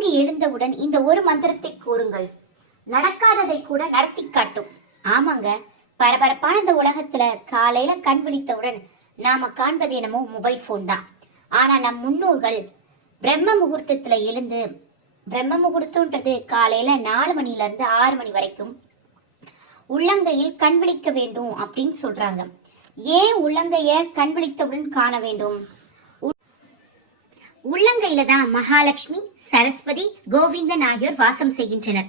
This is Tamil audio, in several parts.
தூங்கி எழுந்தவுடன் இந்த ஒரு மந்திரத்தை கூறுங்கள். நடக்காததை கூட நடத்தி காட்டும். ஆமாங்க. பரபரப்பான இந்த உலகத்துல காலையில கண் விழித்தவுடன் நாம காண்பது என்னமோ மொபைல் ஃபோன் தான். ஆனா நம் முன்னோர்கள் பிரம்ம முகூர்த்தத்துல எழுந்து பிரம்ம முகூர்த்தம்ன்றது காலையில நாலு மணில இருந்து ஆறு மணி வரைக்கும் உள்ளங்கையில் கண் விழிக்க வேண்டும் அப்படின்னு சொல்றாங்க. ஏன் உள்ளங்கைய கண் விழித்தவுடன் காண வேண்டும்? உள்ளங்கையில தான் மகாலட்சுமி சரஸ்வதி கோவிந்தன் ஆகியோர் வாசம் செய்கின்றனர்.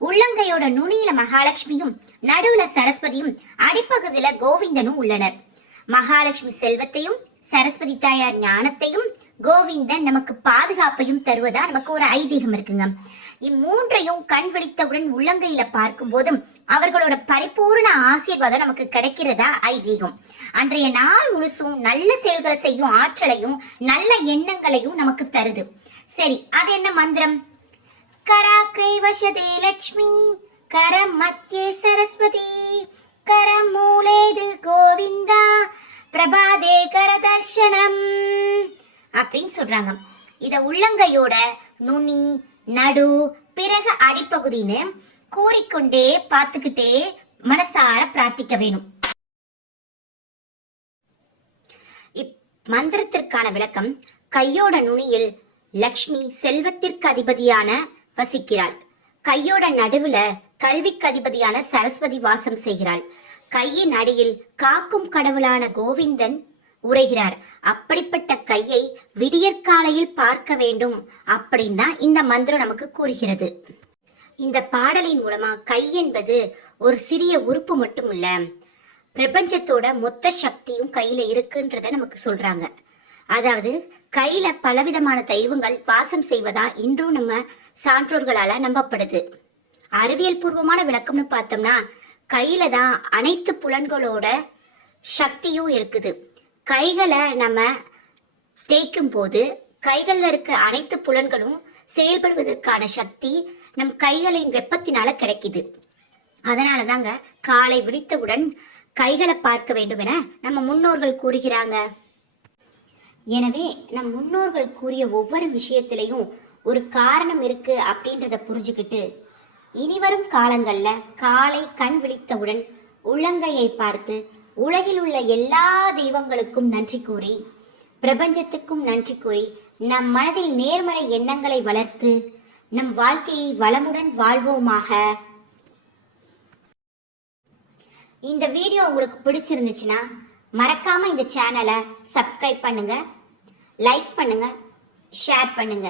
உள்ளங்கையோட நுனியில மகாலட்சுமியும் நடுவுல சரஸ்வதியும் அடிப்பகுதியில கோவிந்தனும் உள்ளனர். மகாலட்சுமி செல்வத்தையும் சரஸ்வதி தாயார் ஞானத்தையும் கோவிந்தன் நமக்கு பாதுகாப்பையும் தருவதா? நமக்கு ஒரு ஐதீகம் இருக்குங்க. இம்மூன்றையும் கண் விழித்தவுடன் உள்ளங்கையில பார்க்கும் போதும் அவர்களோட பரிபூர்ண ஆசீர்வாதம் நமக்கு கிடைக்கிறதா? ஐதீகம். அன்றைய நாள் முழுசும் நல்ல செயல்களை செய்யும் ஆற்றலையும் நல்ல எண்ணங்களையும் நமக்கு தருது. சரி அது என்ன மந்திரம்? கரா கிரேவசதே லக்ஷ்மி கர மத்தியே சரஸ்வதி கர மூலேது கோவிந்தா பிரபாதே கரதர்ஷனம். அப்படின்னு சொல்றாங்க. இத உள்ளங்கையோட நுனி நடு பிறகு அடிப்பகுதின்னு கூறிக்கொண்டே பார்த்துக்கிட்டே மனசார பிரார்த்திக்க வேணும். இப் மந்திரத்திற்கான விளக்கம் கையோட நுனியில் லக்ஷ்மி செல்வத்திற்கு அதிபதியான வசிக்கிறாள். கையோட நடுவுல கல்விக்கு அதிபதியான சரஸ்வதி வாசம் செய்கிறாள். கையின் அடியில் காக்கும் கடவுளான கோவிந்தன் உரைகிறார். அப்படிப்பட்ட கையை விடியற்காலையில் பார்க்க வேண்டும் அப்படின்னு தான் இந்த மந்திரம் நமக்கு கூறுகிறது. இந்த பாடலின் மூலமா கை என்பது ஒரு சிறிய உறுப்பு மட்டும் இல்ல பிரபஞ்சத்தோட மொத்த சக்தியும் கையில இருக்குன்றத நமக்கு சொல்றாங்க. அதாவது கையில பலவிதமான தெய்வங்கள் வாசம் செய்வதா இன்றும் நம்ம சான்றோர்களால நம்பப்படுது. அறிவியல் பூர்வமான விளக்கம்னு பார்த்தோம்னா கையில தான் அனைத்து புலன்களோட சக்தியும் இருக்குது. கைகளை நம்ம தேய்க்கும் போது கைகளில் இருக்க அனைத்து புலன்களும் செயல்படுவதற்கான சக்தி நம் கைகளின் வெப்பத்தினால கிடைக்குது. அதனால தாங்க காலை விழித்தவுடன் கைகளை பார்க்க வேண்டும் என நம்ம முன்னோர்கள் கூறுகிறாங்க. எனவே நம் முன்னோர்கள் கூறிய ஒவ்வொரு விஷயத்திலையும் ஒரு காரணம் இருக்கு அப்படின்றத புரிஞ்சுக்கிட்டு இனிவரும் காலங்களில் காலை கண் விழித்தவுடன் உள்ளங்கையை பார்த்து உலகில் உள்ள எல்லா தெய்வங்களுக்கும் நன்றி கூறி பிரபஞ்சத்துக்கும் நன்றி கூறி நம் மனதில் நேர்மறை எண்ணங்களை வளர்த்து நம் வாழ்க்கையை வளமுடன் வாழ்வோமாக. இந்த வீடியோ உங்களுக்கு பிடிச்சிருந்துச்சுன்னா மறக்காம இந்த சேனலை சப்ஸ்கிரைப் பண்ணுங்க லைக் பண்ணுங்க ஷேர் பண்ணுங்க.